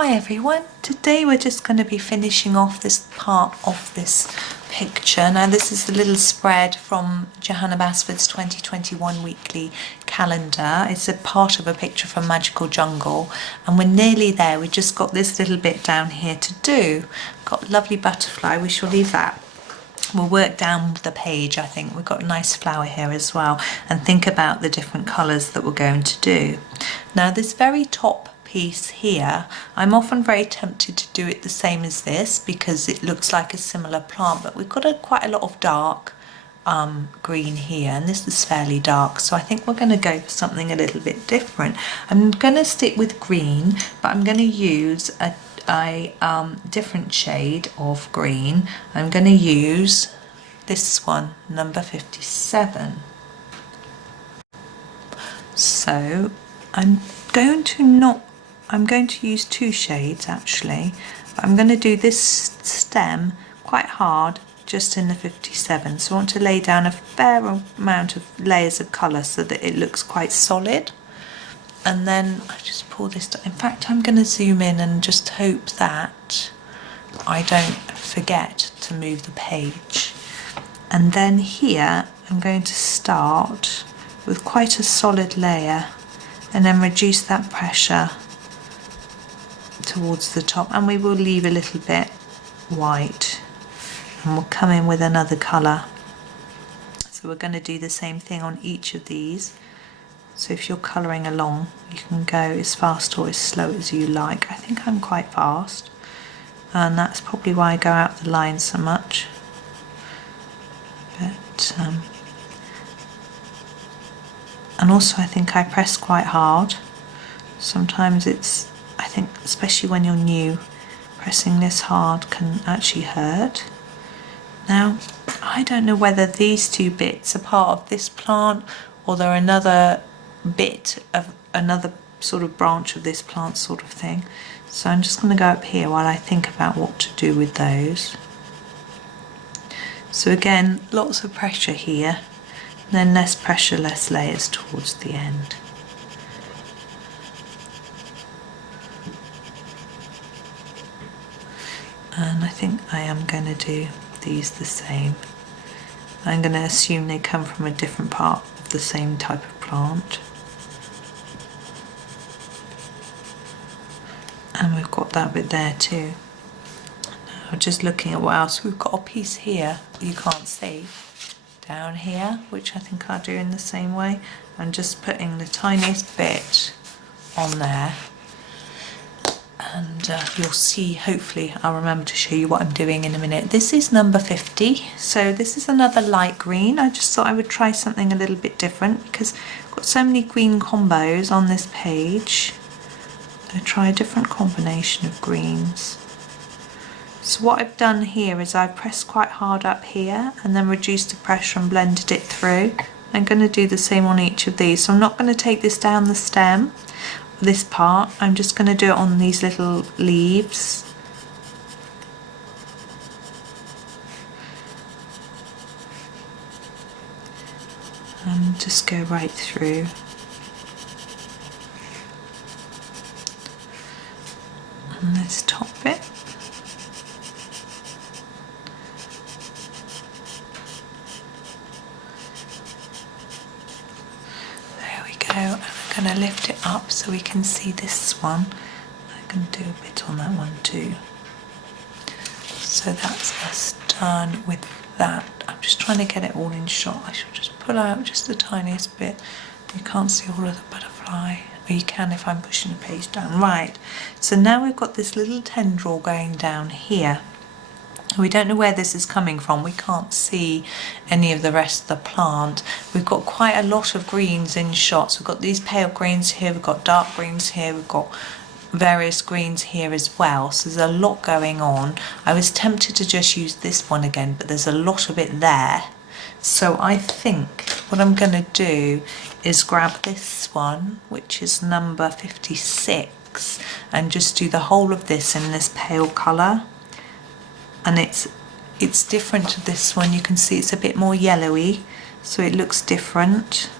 Hi everyone, today we're just going to be finishing off this part of this picture. Now this is the little spread from Johanna Basford's 2021 weekly calendar. It's a part of a picture from Magical Jungle and we're nearly there. We've just got this little bit down here to do. Got a lovely butterfly, we shall leave that. We'll work down the page. I think we've got a nice flower here as well and think about the different colours that we're going to do. Now this very top piece here, I'm often very tempted to do it the same as this because it looks like a similar plant, but we've got quite a lot of dark green here and this is fairly dark, so I think we're going to go for something a little bit different. I'm going to stick with green, but I'm going to use a different shade of green. I'm going to use this one, number 57. So I'm going to use two shades actually. I'm going to do this stem quite hard just in the 57, so I want to lay down a fair amount of layers of colour so that it looks quite solid. And then I just pull this down. In fact, I'm going to zoom in and just hope that I don't forget to move the page. And then here I'm going to start with quite a solid layer and then reduce that pressure towards the top, and we will leave a little bit white and we'll come in with another colour. So we're going to do the same thing on each of these. So if you're colouring along, you can go as fast or as slow as you like. I think I'm quite fast, and that's probably why I go out the line so much. But and also I think I press quite hard. Sometimes I think especially when you're new, pressing this hard can actually hurt. Now I don't know whether these two bits are part of this plant or they're another bit of another sort of branch of this plant sort of thing. So I'm just going to go up here while I think about what to do with those. So again, lots of pressure here, and then less pressure, less layers towards the end. And I think I am going to do these the same. I'm going to assume they come from a different part of the same type of plant. And we've got that bit there too. Now just looking at what else, we've got a piece here you can't see down here, which I think I'll do in the same way. I'm just putting the tiniest bit on there. And you'll see, hopefully I'll remember to show you what I'm doing in a minute. This is number 50, so this is another light green. I just thought I would try something a little bit different because I've got so many green combos on this page. I try a different combination of greens. So what I've done here is I've pressed quite hard up here and then reduced the pressure and blended it through. I'm going to do the same on each of these, so I'm not going to take this down the stem, this part. I'm just going to do it on these little leaves. And just go right through. And this top bit. There we go. And I'm going to lift it up so we can see this one. I can do a bit on that one too. So that's us done with that. I'm just trying to get it all in shot. I should just pull out just the tiniest bit. You can't see all of the butterfly. Or you can if I'm pushing the page down. Right, so now we've got this little tendril going down here. We don't know where this is coming from. We can't see any of the rest of the plant. We've got quite a lot of greens in shots. We've got these pale greens here, we've got dark greens here, we've got various greens here as well. So there's a lot going on. I was tempted to just use this one again, but there's a lot of it there. So I think what I'm going to do is grab this one, which is number 56, and just do the whole of this in this pale colour. And it's different to this one. You can see it's a bit more yellowy, so it looks different.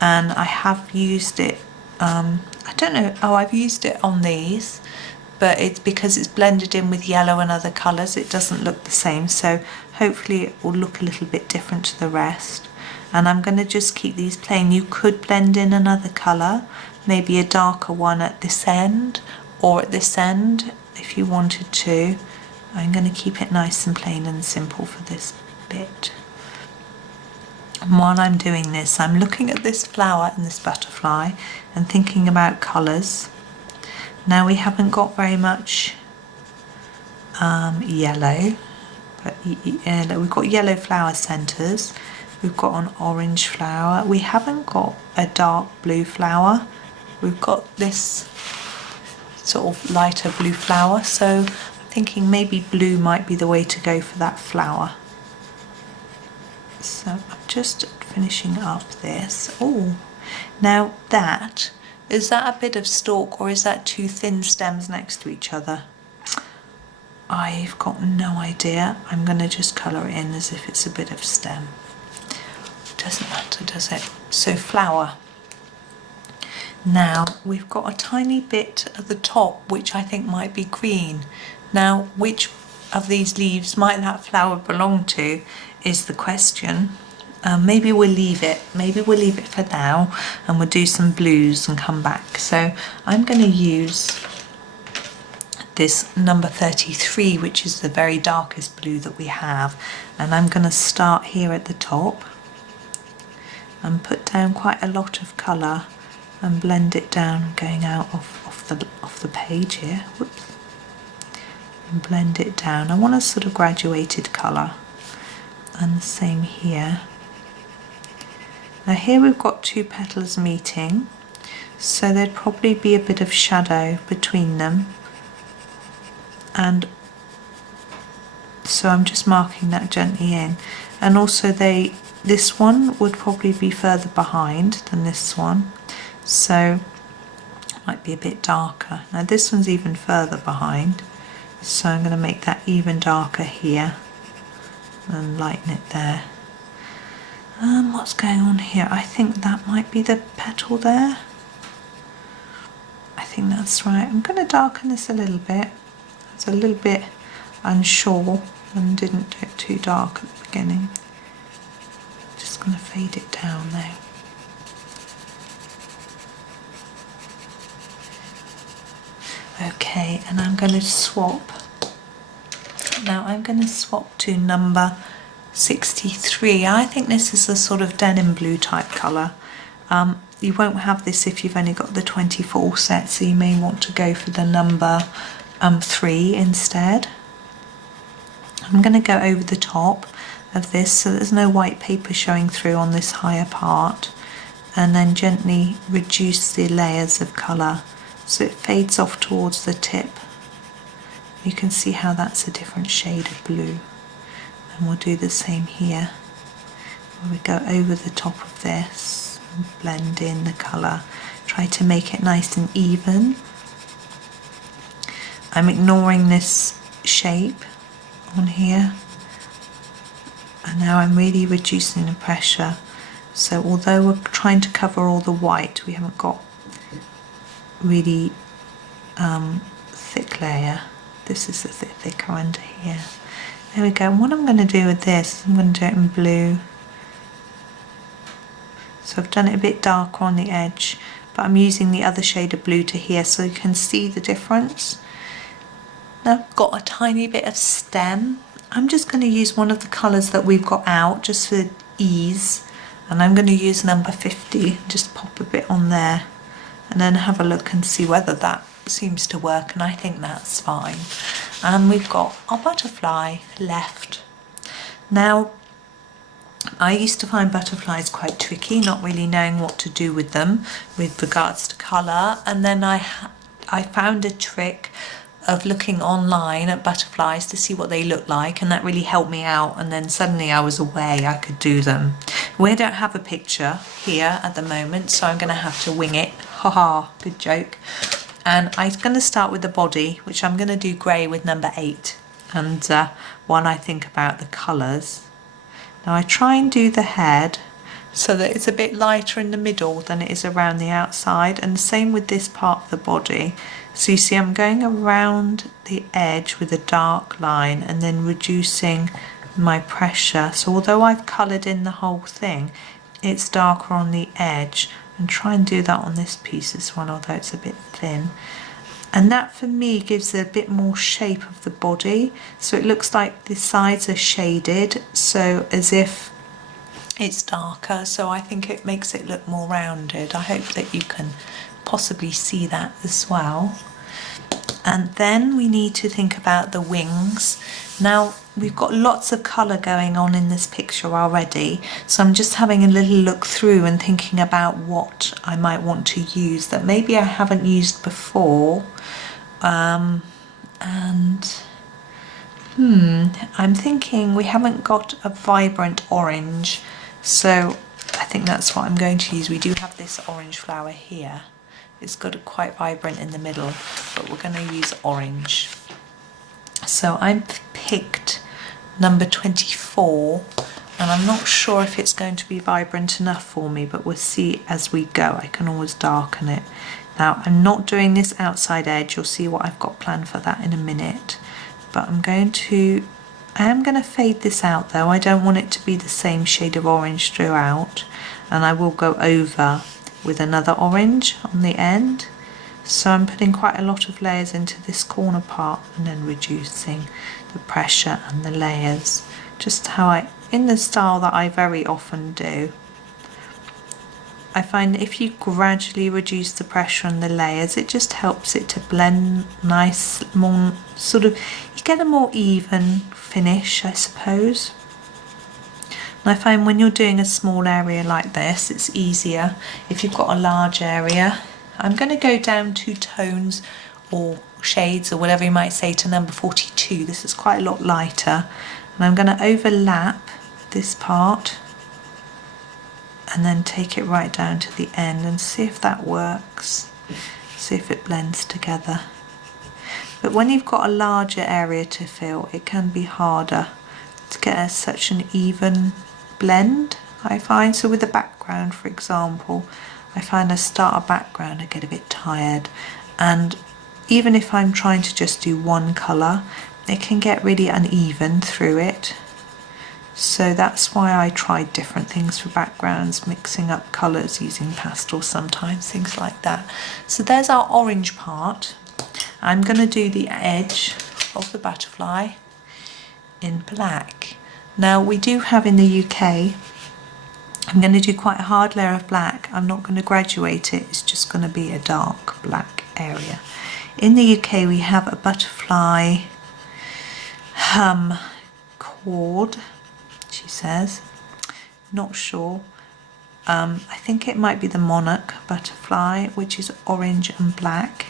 And I have used it I don't know, oh, I've used it on these, but it's because it's blended in with yellow and other colours, it doesn't look the same, so hopefully it will look a little bit different to the rest. And I'm going to just keep these plain. You could blend in another colour, maybe a darker one at this end or at this end if you wanted to. I'm going to keep it nice and plain and simple for this bit. And while I'm doing this, I'm looking at this flower and this butterfly and thinking about colours. Now we haven't got very much yellow, but we've got yellow flower centres. We've got an orange flower. We haven't got a dark blue flower. We've got this sort of lighter blue flower, so I'm thinking maybe blue might be the way to go for that flower. So I'm just finishing up this. Oh, now is that a bit of stalk or is that two thin stems next to each other? I've got no idea. I'm going to just colour it in as if it's a bit of stem. Doesn't matter, does it? So flower. Now we've got a tiny bit at the top which I think might be green. Now which of these leaves might that flower belong to is the question. Maybe we'll leave it. Maybe we'll leave it for now and we'll do some blues and come back. So I'm going to use this number 33, which is the very darkest blue that we have, and I'm going to start here at the top and put down quite a lot of colour and blend it down, going out off the page here. Whoops. And blend it down. I want a sort of graduated colour, and the same here. Now here we've got two petals meeting, so there'd probably be a bit of shadow between them, and so I'm just marking that gently in. And also this one would probably be further behind than this one, so it might be a bit darker. Now this one's even further behind, so I'm going to make that even darker here and lighten it there. What's going on here? I think that might be the petal there. I think that's right. I'm going to darken this a little bit. It's a little bit unsure and didn't do it too dark at the beginning. Just going to fade it down though. Okay, and I'm going to swap. Now I'm going to swap to number 63. I think this is a sort of denim blue type colour. You won't have this if you've only got the 24 set, so you may want to go for the number 3 instead. I'm going to go over the top of this so there's no white paper showing through on this higher part, and then gently reduce the layers of colour so it fades off towards the tip. You can see how that's a different shade of blue. And we'll do the same here, where we go over the top of this and blend in the colour. Try to make it nice and even. I'm ignoring this shape on here, and now I'm really reducing the pressure. So although we're trying to cover all the white, we haven't got really thick layer. This is a bit thicker under here. There we go. And what I'm going to do with this, I'm going to do it in blue. So I've done it a bit darker on the edge, but I'm using the other shade of blue to here so you can see the difference. Now I've got a tiny bit of stem. I'm just going to use one of the colours that we've got out just for ease, and I'm going to use number 50, just pop a bit on there and then have a look and see whether that seems to work, and I think that's fine. And we've got our butterfly left. Now I used to find butterflies quite tricky, not really knowing what to do with them with regards to colour, and then I found a trick of looking online at butterflies to see what they look like, and that really helped me out, and then suddenly I was away, I could do them. We don't have a picture here at the moment, so I'm going to have to wing it. Haha, good joke. And I'm going to start with the body, which I'm going to do grey with number 8, and while I think about the colours. Now I try and do the head so that it's a bit lighter in the middle than it is around the outside, and the same with this part of the body. So you see I'm going around the edge with a dark line and then reducing my pressure. So although I've coloured in the whole thing, it's darker on the edge, and try and do that on this piece as well, although it's a bit thin. And that for me gives it a bit more shape of the body, so it looks like the sides are shaded, so as if it's darker, so I think it makes it look more rounded. I hope that you can possibly see that as well. And then we need to think about the wings. Now we've got lots of colour going on in this picture already, so I'm just having a little look through and thinking about what I might want to use that maybe I haven't used before. I'm thinking we haven't got a vibrant orange, so I think that's what I'm going to use. We do have this orange flower here. It's got a quite vibrant in the middle, but we're going to use orange. So I've picked number 24, and I'm not sure if it's going to be vibrant enough for me, but we'll see as we go. I can always darken it. Now I'm not doing this outside edge. You'll see what I've got planned for that in a minute, but I am going to fade this out though. I don't want it to be the same shade of orange throughout, and I will go over with another orange on the end. So I'm putting quite a lot of layers into this corner part and then reducing the pressure and the layers, just how in the style that I very often do. I find if you gradually reduce the pressure and the layers, it just helps it to blend nice, more sort of, you get a more even finish, I suppose. And I find when you're doing a small area like this, it's easier. If you've got a large area, I'm going to go down 2 tones or shades or whatever you might say to number 42. This is quite a lot lighter, and I'm going to overlap this part and then take it right down to the end and see if that works, see if it blends together. But when you've got a larger area to fill, it can be harder to get such an even blend, I find. So with the background, for example, I find I start a background, I get a bit tired, and even if I'm trying to just do one colour, it can get really uneven through it. So that's why I tried different things for backgrounds, mixing up colours, using pastel sometimes, things like that. So there's our orange part. I'm going to do the edge of the butterfly in black. Now we do have in the UK, I'm going to do quite a hard layer of black. I'm not going to graduate it, it's just going to be a dark black area. In the UK we have a butterfly called, she says, not sure, I think it might be the monarch butterfly, which is orange and black,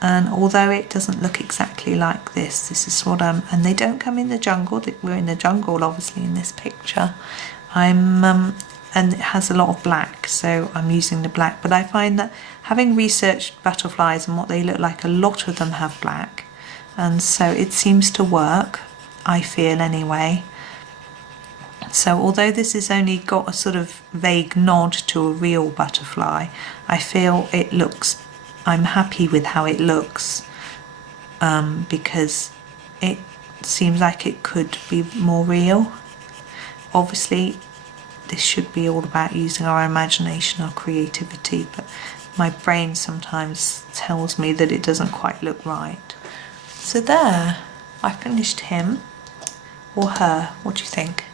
and although it doesn't look exactly like this is what and they don't come in the jungle, we're in the jungle obviously in this picture, and it has a lot of black, so I'm using the black. But I find that having researched butterflies and what they look like, a lot of them have black, and so it seems to work, I feel anyway. So although this has only got a sort of vague nod to a real butterfly, I feel it looks, I'm happy with how it looks, because it seems like it could be more real. Obviously this should be all about using our imagination, our creativity, but my brain sometimes tells me that it doesn't quite look right. So there, I finished him or her, what do you think?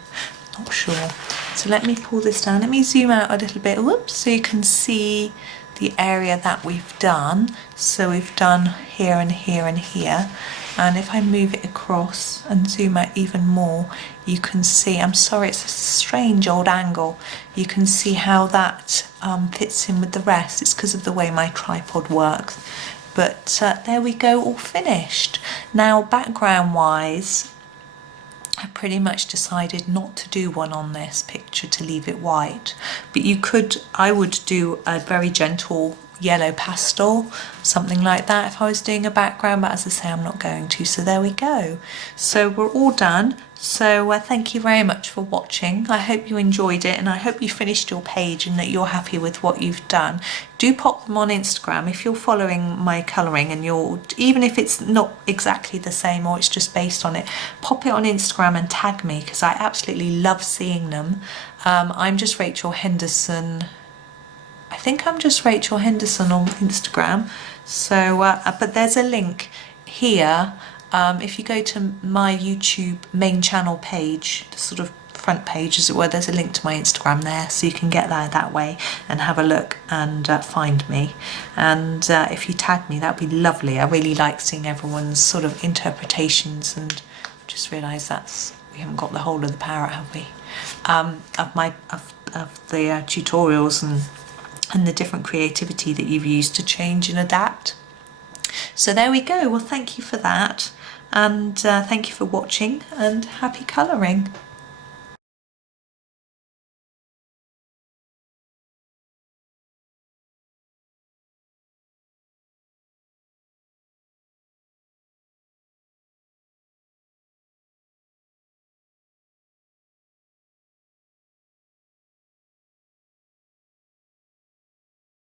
Not sure. So let me pull this down, let me zoom out a little bit, whoops, so you can see the area that we've done. So we've done here and here and here, and if I move it across and zoom out even more, you can see, I'm sorry it's a strange old angle, you can see how that fits in with the rest. It's because of the way my tripod works. But there we go, all finished. Now background wise, I pretty much decided not to do one on this picture, to leave it white, but you could, I would do a very gentle yellow pastel, something like that if I was doing a background, but as I say, I'm not going to. So there we go. So we're all done. So thank you very much for watching. I hope you enjoyed it, and I hope you finished your page and that you're happy with what you've done. Do pop them on Instagram if you're following my colouring, and even if it's not exactly the same or it's just based on it, pop it on Instagram and tag me, because I absolutely love seeing them. I'm just Rachel Henderson. I think I'm just Rachel Henderson on Instagram. So, but there's a link here. If you go to my YouTube main channel page, the sort of front page as it were, there's a link to my Instagram there, so you can get there that way and have a look and find me. And if you tag me, that'd be lovely. I really like seeing everyone's sort of interpretations, and just realised we haven't got the whole of the parrot, have we? Of the tutorials and the different creativity that you've used to change and adapt. So there we go. Well, thank you for that, and thank you for watching, and happy colouring.